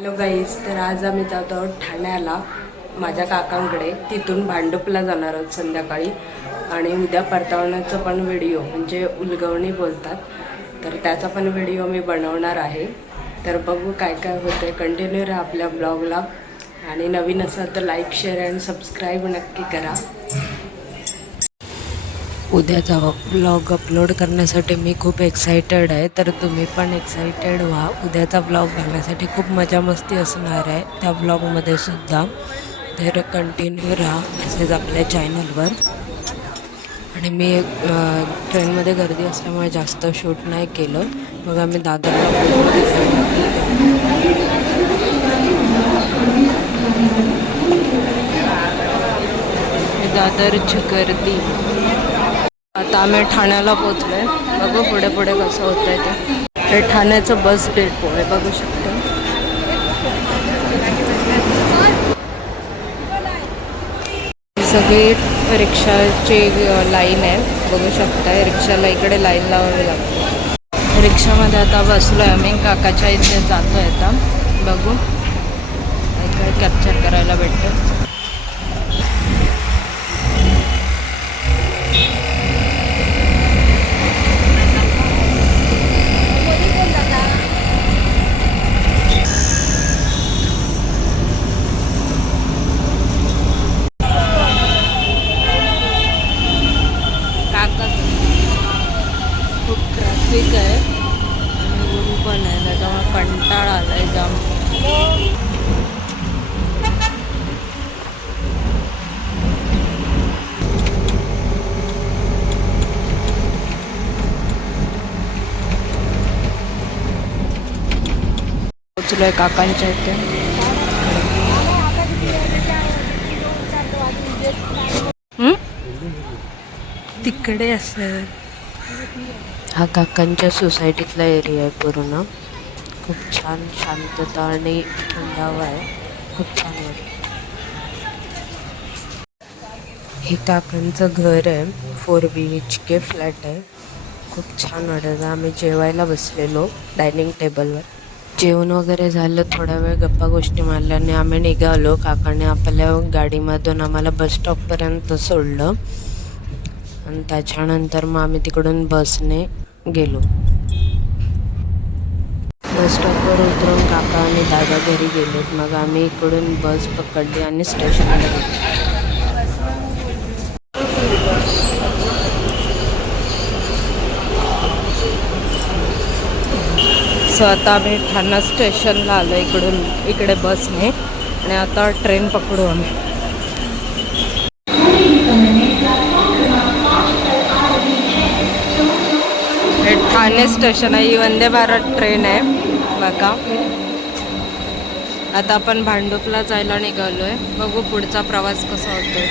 Hello guys तर आज आम्ही जातो आहोत ठाण्याला माझ्या काकांकडे. तिथून भांडुपला जाणार आहोत संध्याकाळी. आणि उद्या परतावण्याचा पण व्हिडिओ म्हणजे उलगवणी बोलतात. तर त्याचा पण व्हिडिओ मी बनवणार आहे. तर बघू काय काय होतं आहे कंटिन्यू राहा आपल्या ब्लॉगला आणि नवीन असाल तर लाईक शेअर अँड सबस्क्राईब नक्की करा. उद्याचा ब्लॉग अपलोड करण्यासाठी मी खूप एक्सायटेड आहे. तर तुम्ही पण एक्सायटेड व्हा. उद्याचा ब्लॉग बघण्यासाठी खूप मजा मस्ती असणार आहे. त्या ब्लॉगमध्ये सुद्धा. तर कंटिन्यू राहा. मेसेज आपल्या चॅनलवर आणि मी ट्रेनमध्ये गर्दी असल्यामुळे जास्त शूट नाही केलं. मग आम्ही दादरला दादरची गर्दी आता आम्ही ठाण्याला पोचलोय बघू पुढे पुढे कसं होत आहे ते. हे ठाण्याचं बस डेपो आहे बघू शकतो. सगळी रिक्षाची लाईन आहे बघू शकताय रिक्षाला इकडे लाईन लावावी लागते रिक्षामध्ये आता बसलो आहे आम्ही. काकाच्या इथे जातो आहे आता बघू काय कॅप्चर करायला भेटतं काका खूप ट्रॅफिक आहे आणि ऊन पण आहे त्याच्यामुळे कंटाळा आलाय जाम आहे काकांच्या इथे. तिकडे असं हा काकांच्या सोसायटीतला एरिया आहे पूर्ण. खूप छान शांतता आणि थंडावा आहे. खूप छान वाटतं. हे काकांचं घर आहे. Four B H K flat आहे. खूप छान वाटत. आम्ही जेवायला बसलेलो डायनिंग टेबलवर. जेवण वगैरे झालं थोडा वेळ गप्पा गोष्टी मारल्या आणि आम्ही निघालो. काकाने आपल्या गाडीमधून आम्हाला बस स्टॉपपर्यंत सोडलं. आणि त्याच्यानंतर मग आम्ही तिकडून बसने गेलो. बस स्टॉपवर उतरून काका आणि दादा घरी गेलेत. मग आम्ही इकडून बस पकडली आणि स्टेशनला गेलो सो आता आम्ही ठाणा स्टेशनला आलो इकडून इकडे बसने आणि आता ट्रेन पकडू आम्ही हे ठाणे स्टेशन आहे. ही वंदे भारत ट्रेन आहे. बघा. आता आपण भांडुपला जायला निघालो आहे बघू पुढचा प्रवास कसा होतोय.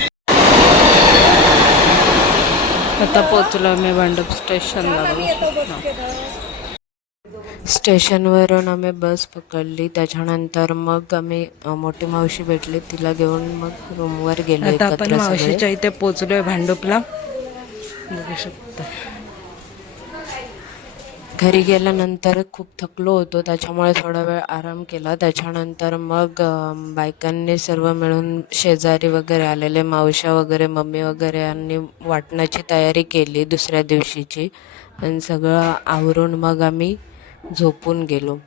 आता पोचलो मी भांडूप स्टेशनला बघू शकतो. स्टेशनवरून आम्ही बस पकडली. त्याच्यानंतर मग आम्ही मोठी मावशी भेटली. तिला घेऊन मग रूमवर गेलो आता आपण एकत्र सगळे. मावशीच्या इथे पोचलोय भांडुपला. बघू शकता. घरी गेल्यानंतर खूप थकलो होतो. त्याच्यामुळे थोडा वेळ आराम केला. त्याच्यानंतर मग बायकांनी सर्व मिळून शेजारी वगैरे आलेले मावशा वगैरे मम्मी वगैरे यांनी वाटण्याची तयारी केली दुसऱ्या दिवशीची. आणि सगळं आवरून मग आम्ही झोपून गेलो.